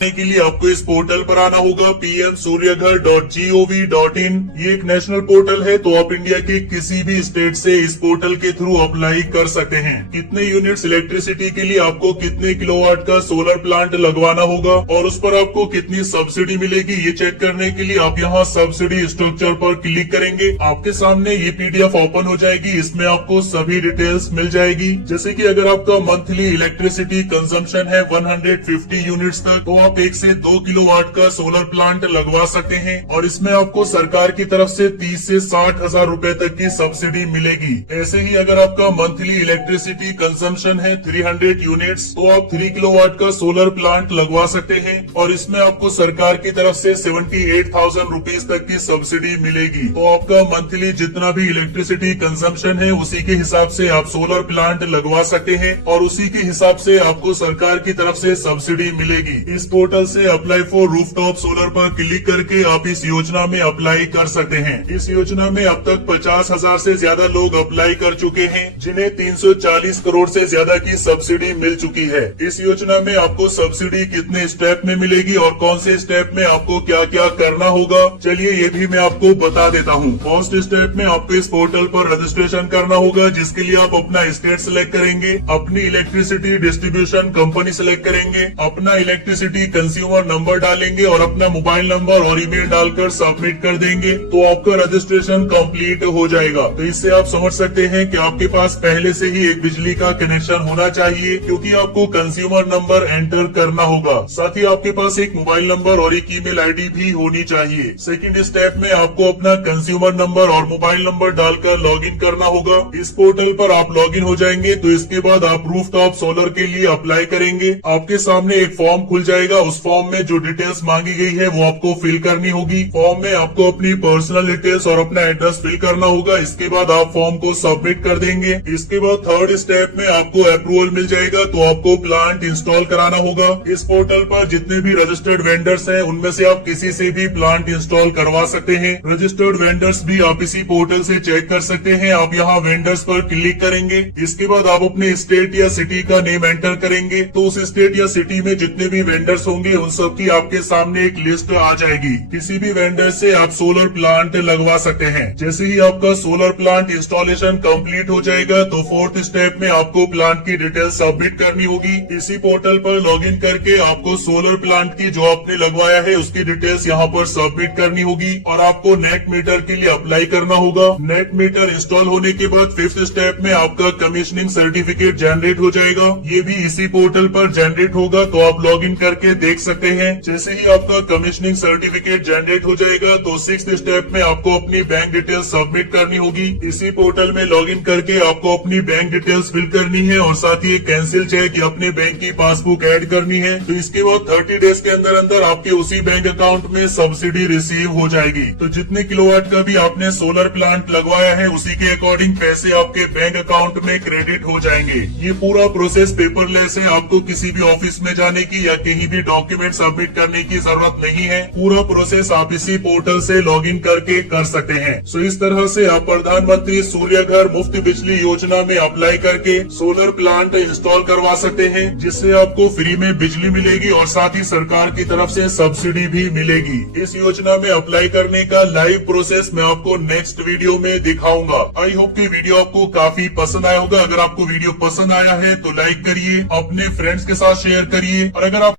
के लिए आपको इस पोर्टल पर आना होगा pmsuryaghar.gov.in। ये एक नेशनल पोर्टल है, तो आप इंडिया के किसी भी स्टेट से इस पोर्टल के थ्रू अप्लाई कर सकते हैं। कितने यूनिट्स इलेक्ट्रिसिटी के लिए आपको कितने किलोवाट का सोलर प्लांट लगवाना होगा और उस पर आपको कितनी सब्सिडी मिलेगी, ये चेक करने के लिए आप यहाँ सब्सिडी स्ट्रक्चर पर क्लिक करेंगे। आपके सामने ये पीडीएफ ओपन हो जाएगी। इसमें आपको सभी डिटेल्स मिल जाएगी। जैसे कि अगर आपका मंथली इलेक्ट्रिसिटी कंजम्पशन है 150 यूनिट्स तक, तो आप 1 से 2 किलोवाट का सोलर प्लांट लगवा सकते हैं और इसमें आपको सरकार की तरफ से 30 से 60 हजार रूपए तक की सब्सिडी मिलेगी। ऐसे ही अगर आपका मंथली इलेक्ट्रिसिटी कंजम्पशन है 300 यूनिट्स, तो आप 3 किलोवाट का सोलर प्लांट लगवा सकते हैं और इसमें आपको सरकार की तरफ से 78,000 रुपीज तक की सब्सिडी मिलेगी। तो आपका मंथली जितना भी इलेक्ट्रिसिटी कंजम्पशन है उसी के हिसाब से आप सोलर प्लांट लगवा सकते हैं और उसी के हिसाब से आपको सरकार की तरफ से सब्सिडी मिलेगी। इस पोर्टल से अप्लाई फॉर रूफटॉप सोलर पर क्लिक करके आप इस योजना में अप्लाई कर सकते हैं। इस योजना में अब तक 50,000 से ज्यादा लोग अप्लाई कर चुके हैं, जिन्हें 340 करोड़ से ज्यादा की सब्सिडी मिल चुकी है। इस योजना में आपको सब्सिडी कितने स्टेप में मिलेगी और कौन से स्टेप में आपको क्या क्या करना होगा, चलिए ये भी मैं आपको बता देता हूँ। फर्स्ट स्टेप में आपको इस पोर्टल पर रजिस्ट्रेशन करना होगा, जिसके लिए आप अपना स्टेट सिलेक्ट करेंगे, अपनी इलेक्ट्रिसिटी डिस्ट्रीब्यूशन कंपनी सिलेक्ट करेंगे, अपना इलेक्ट्रिसिटी कंज्यूमर नंबर डालेंगे और अपना मोबाइल नंबर और ईमेल डालकर सबमिट कर देंगे, तो आपका रजिस्ट्रेशन कंप्लीट हो जाएगा। तो इससे आप समझ सकते हैं कि आपके पास पहले से ही एक बिजली का कनेक्शन होना चाहिए, क्योंकि आपको कंज्यूमर नंबर एंटर करना होगा। साथ ही आपके पास एक मोबाइल नंबर और एक ईमेल आईडी भी होनी चाहिए। सेकंड स्टेप में आपको अपना कंज्यूमर नंबर और मोबाइल नंबर डालकर लॉगिन करना होगा। इस पोर्टल पर आप लॉगिन हो जाएंगे तो इसके बाद आप रूफटॉप सोलर के लिए अप्लाई करेंगे। आपके सामने एक फॉर्म खुल जाएगा। उस फॉर्म में जो डिटेल्स मांगी गई है वो आपको फिल करनी होगी। फॉर्म में आपको अपनी पर्सनल डिटेल्स और अपना एड्रेस फिल करना होगा। इसके बाद आप फॉर्म को सबमिट कर देंगे। इसके बाद थर्ड स्टेप में आपको अप्रूवल मिल जाएगा, तो आपको प्लांट इंस्टॉल कराना होगा। इस पोर्टल पर जितने भी रजिस्टर्ड वेंडर्स हैं उनमें से आप किसी से भी प्लांट इंस्टॉल करवा सकते हैं। रजिस्टर्ड वेंडर्स भी आप इसी पोर्टल से चेक कर सकते हैं। आप यहाँ वेंडर्स पर क्लिक करेंगे। इसके बाद आप अपने स्टेट या सिटी का नेम एंटर करेंगे, तो उस स्टेट या सिटी में जितने भी वेंडर्स होंगे उन सब की आपके सामने एक लिस्ट आ जाएगी। किसी भी वेंडर से आप सोलर प्लांट लगवा सकते हैं। जैसे ही आपका सोलर प्लांट इंस्टॉलेशन कंप्लीट हो जाएगा, तो फोर्थ स्टेप में आपको प्लांट की डिटेल सबमिट करनी होगी। इसी पोर्टल पर लॉगिन करके आपको सोलर प्लांट की जो आपने लगवाया है उसकी डिटेल्स यहाँ पर सबमिट करनी होगी और आपको नेट मीटर के लिए अप्लाई करना होगा। नेट मीटर इंस्टॉल होने के बाद फिफ्थ स्टेप में आपका कमीशनिंग सर्टिफिकेट जनरेट हो जाएगा। ये भी इसी पोर्टल पर जनरेट होगा, तो आप लॉगिन करके देख सकते हैं। जैसे ही आपका कमीशनिंग सर्टिफिकेट जनरेट हो जाएगा, तो सिक्स्थ स्टेप में आपको अपनी बैंक डिटेल्स सबमिट करनी होगी। इसी पोर्टल में लॉगिन करके आपको अपनी बैंक डिटेल्स फिल करनी है और साथ ही एक कैंसिल चेक या अपने बैंक की पासबुक ऐड करनी है। तो इसके बाद 30 डेज के अंदर अंदर आपके उसी बैंक अकाउंट में सब्सिडी रिसीव हो जाएगी। तो जितने किलोवाट का भी आपने सोलर प्लांट लगवाया है उसी के अकॉर्डिंग पैसे आपके बैंक अकाउंट में क्रेडिट हो जाएंगे। ये पूरा प्रोसेस पेपरलेस है। आपको किसी भी ऑफिस में जाने की या कहीं भी डॉक्यूमेंट सबमिट करने की जरूरत नहीं है। पूरा प्रोसेस आप इसी पोर्टल से लॉगिन करके कर सकते हैं। सो इस तरह से आप प्रधानमंत्री सूर्य घर मुफ्त बिजली योजना में अप्लाई करके सोलर प्लांट इंस्टॉल करवा सकते हैं, जिससे आपको फ्री में बिजली मिलेगी और साथ ही सरकार की तरफ से सब्सिडी भी मिलेगी। इस योजना में अप्लाई करने का लाइव प्रोसेस मैं आपको नेक्स्ट वीडियो में दिखाऊंगा। आई होप कि वीडियो आपको काफी पसंद आया होगा। अगर आपको वीडियो पसंद आया है तो लाइक करिए, अपने फ्रेंड्स के साथ शेयर करिए और अगर आप